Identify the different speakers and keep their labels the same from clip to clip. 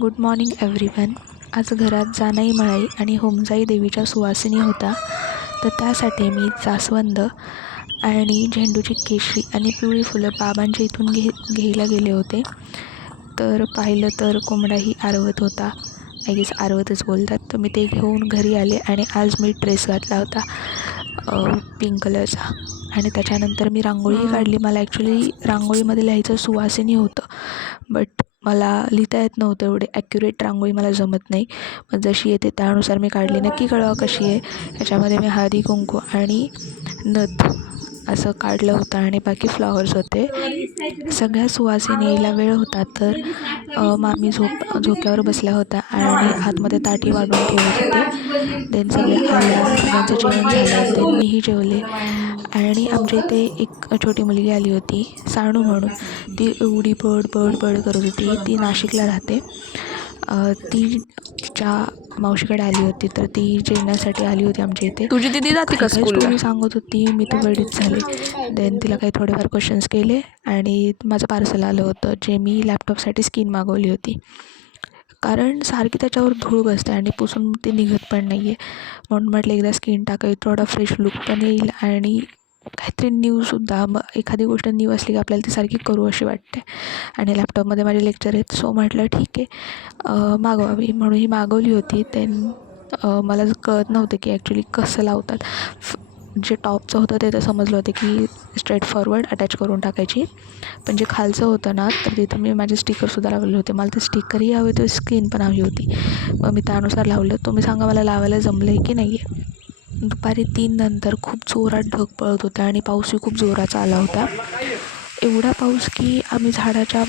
Speaker 1: Good morning everyone आज घरात जानाई मळाई आणि होमजाई देवीच्या सुवासिनी होता. तर त्यासाठी मी जास्वंद आणि झेंडूची केशरी आणि पिवळी फुलं बाबांच्या इथून घे घ्यायला गेले होते. तर पाहिलं तर कोंबडाही आरवत होता. आय गेस आरवतच बोलतात. तर मी ते घेऊन घरी आले आणि आज मी ड्रेस घातला होता पिंक कलरचा आणि त्याच्यानंतर मी रांगोळी काढली. मला ॲक्च्युली रांगोळीमध्ये लिहायचं सुवासिनी होतं. बट मला लिहिता येत नव्हतं एवढे ॲक्युरेट रांगोळी मला जमत नाही. मग जशी येते त्यानुसार मी काढली. नक्की कळवा कशी आहे. ह्याच्यामध्ये मी हळदी कुंकू आणि नथ असं काढलं होतं आणि बाकी फ्लॉवर्स होते. सगळ्या सुवासिनी यायला वेळ होता तर मामी झोप झोक्यावर बसल्या होत्या आणि आतमध्ये ताटी वाढून ठेवत होते. देन सगळे आल्या सगळ्यांचं जेवण झालं. देन मीही जेवले. आणि आमच्या इथे एक छोटी मुलगी आली होती सानू म्हणून. ती एवढी बड बड बड करत होती. ती नाशिकला राहते. ती तिच्या मावशीकडे आली होती. तर ती जेवण्यासाठी आली होती आमच्या इथे.
Speaker 2: तुझी दिदी जाते का
Speaker 1: सांगत होती मी तर वेळीच झाले. देन तिला काही थोडेफार क्वेश्चन्स केले आणि माझं पार्सल आलं होतं जे मी लॅपटॉपसाठी स्किन मागवली होती. कारण सारखी त्याच्यावर धूळ बसते आणि पुसून ते निघत पण नाही आहे म्हणून म्हटलं एकदा स्किन टाकावी थोडा फ्रेश लुक पण येईल आणि काहीतरी न्यूजसुद्धा मग एखादी गोष्ट न्यू असली की आपल्याला ती सारखी करू अशी वाटते. आणि लॅपटॉपमध्ये माझे लेक्चर आहेत सो म्हटलं ठीक आहे. मागवावी म्हणून ही मागवली होती. देन मला कळत नव्हतं की ॲक्च्युली कसं लावतात. जे टॉपचं होतं ते तर समजलं होतं की स्ट्रेट फॉरवर्ड अटॅच करून टाकायची. पण जे खालचं होतं ना तर तिथं मी माझे स्टिकरसुद्धा लावलेले होते. मला ते स्टिकरही हवे होते स्क्रीन पण हवी होती. मग मी त्यानुसार लावलं. तुम्ही सांगा मला लावायला जमलं आहे की नाही आहे दुपारी तीन नंतर खूप जोरात ढग पळत होता आणि पाऊसही खूप जोराचा आला होता. एवढा पाऊस की आम्ही झाडाच्या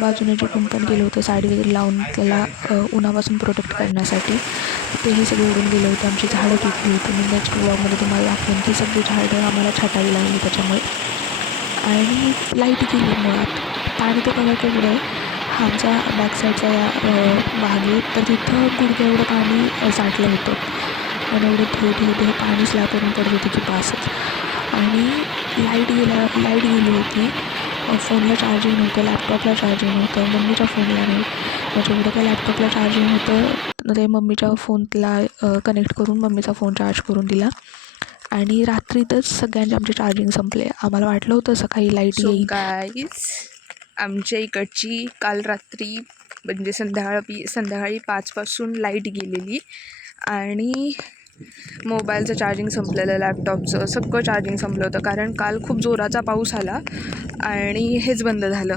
Speaker 1: बाजूने जे कुंपण केलं होतं साडी वगैरे लावून त्याला उन्हापासून प्रोटेक्ट करण्यासाठी तेही सगळे उडून गेले होते. आमची झाडं तुटली होती. मी नेक्स्ट ब्लॉगमध्ये तुम्हाला दाखवेन ती सगळी झाडं आम्हाला छाटावी लागली त्याच्यामुळे. आणि लाइट गेली मुळात. पाणी ते बघा केवढं आमच्या बॅक साईडच्या या बागेत तर तिथं गुडघ्या एवढं पाणी साठलं होतं. आणि एवढं धो धो धो पाणी स्लॅबवरून पडत होती की पासच आणि लाइट गेल्या लाइट गेली होती. फोनला चार्जिंग नव्हतं लॅपटॉपला चार्जिंग नव्हतं मम्मीच्या फोनला नाही. म्हणजे एवढं काय लॅपटॉपला चार्जिंग होतं ते मम्मीच्या फोनला कनेक्ट करून मम्मीचा फोन चार्ज करून दिला. आणि रात्रीतच सगळ्यांचे आमचे चार्जिंग संपले. आम्हाला वाटलं होतं सकाळी लाइट येईल.
Speaker 2: गाईज आमच्या इकडची काल रात्री म्हणजे संध्याकाळी संध्याकाळी पाचपासून लाइट गेलेली. आणि मोबाईलचं चार्जिंग संपलेलं लॅपटॉपचं सगळं चार्जिंग संपलं होतं. कारण काल खूप जोराचा पाऊस आला आणि हेच बंद झालं.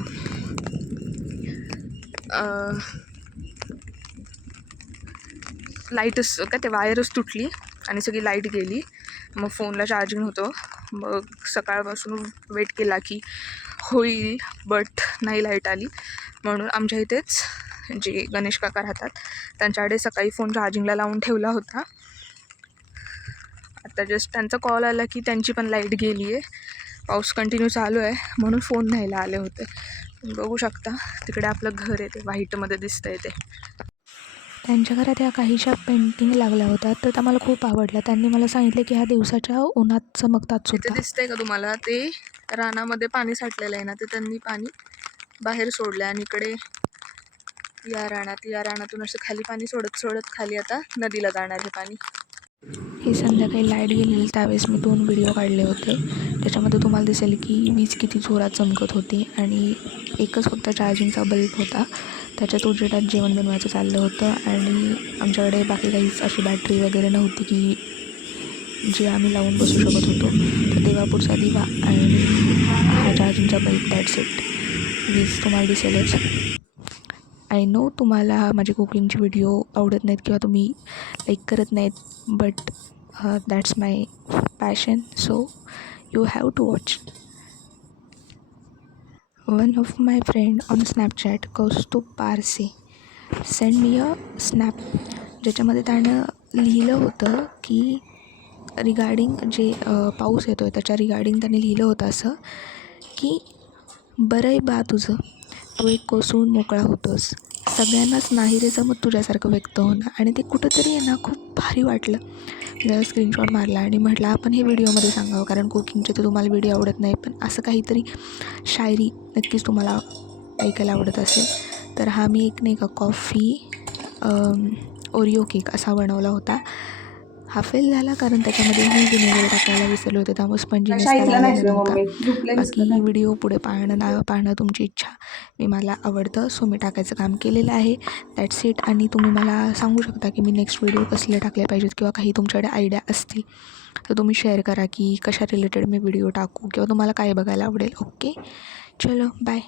Speaker 2: लाईटच काय ते वायरच तुटली आणि सगळी लाइट गेली. मग फोनला चार्जिंग होतं. मग सकाळपासून वेट केला की होईल बट नाही लाइट आली. म्हणून आमच्या इथेच जे गणेश काका राहतात त्यांच्याकडे सकाळी फोन चार्जिंगला लावून ठेवला होता. आता जस्ट त्यांचा कॉल आला की त्यांची पण लाइट गेली आहे पाऊस कंटिन्यू चालू आहे म्हणून फोन न्यायला आले होते. बघू शकता तिकडे आपलं घर आहे ते व्हाईटमध्ये दिसतंय ते.
Speaker 1: त्यांच्या घरात या काहीशा पेंटिंग लागल्या होत्या तर त्या मला खूप आवडल्या. त्यांनी मला सांगितलं की ह्या दिवसाच्या उन्हात चमकतात सुद्धा.
Speaker 2: दिसतंय का तुम्हाला? ते रानामध्ये पाणी साठलेलं आहे ना ते त्यांनी पाणी बाहेर सोडलं आणि इकडे या रानात या रानातून असं खाली पाणी सोडत सोडत खाली आता नदीला जाणार हे पाणी.
Speaker 1: हे संध्याकाळी लाइट गेलेली त्यावेळेस मी दोन व्हिडिओ काढले होते. त्याच्यामध्ये तुम्हाला दिसेल की वीज किती जोरात चमकत होती आणि एकच फक्त चार्जिंगचा बल्ब होता. त्याच्यात उजेडात जेवण बनवायचं चाललं होतं आणि आमच्याकडे बाकी काहीच अशी बॅटरी वगैरे नव्हती की जी आम्ही लावून बसू शकत होतो. तर देवापूरचा दिवा आणि हा चार्जिंगचा बल्ब दॅट सेट वीज तुम्हाला दिसेलच. आय नो तुम्हाला माझे कुकिंगचे व्हिडिओ आवडत नाहीत किंवा तुम्ही लाईक करत नाहीत but that's my passion so you have to watch one of my friend on Snapchat Kaustubh Parse send me a snap ज्याच्यामध्ये त्यानं लिहिलं होतं की रिगार्डिंग जे uh, पाऊस येतो आहे त्याच्या रिगार्डिंग त्याने लिहिलं होतं असं की बरं आहे बा तुझं. तू एक कोसळून मोकळा होतोस. सगळ्यांनाच नाही रे जमत तुझ्यासारखं व्यक्त होणं. आणि ते कुठंतरी आहे ना खूप भारी वाटलं. त्याला स्क्रीनशॉट मारला आणि म्हटलं आपण हे व्हिडिओमध्ये सांगावं कारण कुकिंगचे तर तुम्हाला व्हिडिओ आवडत नाही पण असं काहीतरी शायरी नक्कीच तुम्हाला ऐकायला आवडत असेल. तर हा मी एक नाही का कॉफी ओरिओ केक असा बनवला होता. हा फेल झाला कारण त्याच्यामध्ये मी विनेगर टाकायला विसरले होते. त्यामुळे आलेला नव्हता बाकी व्हिडिओ पुढे पाहणं ना पाहणं तुमची इच्छा. मी मला आवडतं सो मी टाकायचं काम केलेलं आहे. दॅट्स इट आणि तुम्ही मला सांगू शकता की मी नेक्स्ट व्हिडिओ कसले टाकले पाहिजेत किंवा काही तुमच्याकडे आयडिया असतील तर तुम्ही शेअर करा की कशा रिलेटेड मी व्हिडिओ टाकू किंवा तुम्हाला काय बघायला आवडेल. ओके चलो बाय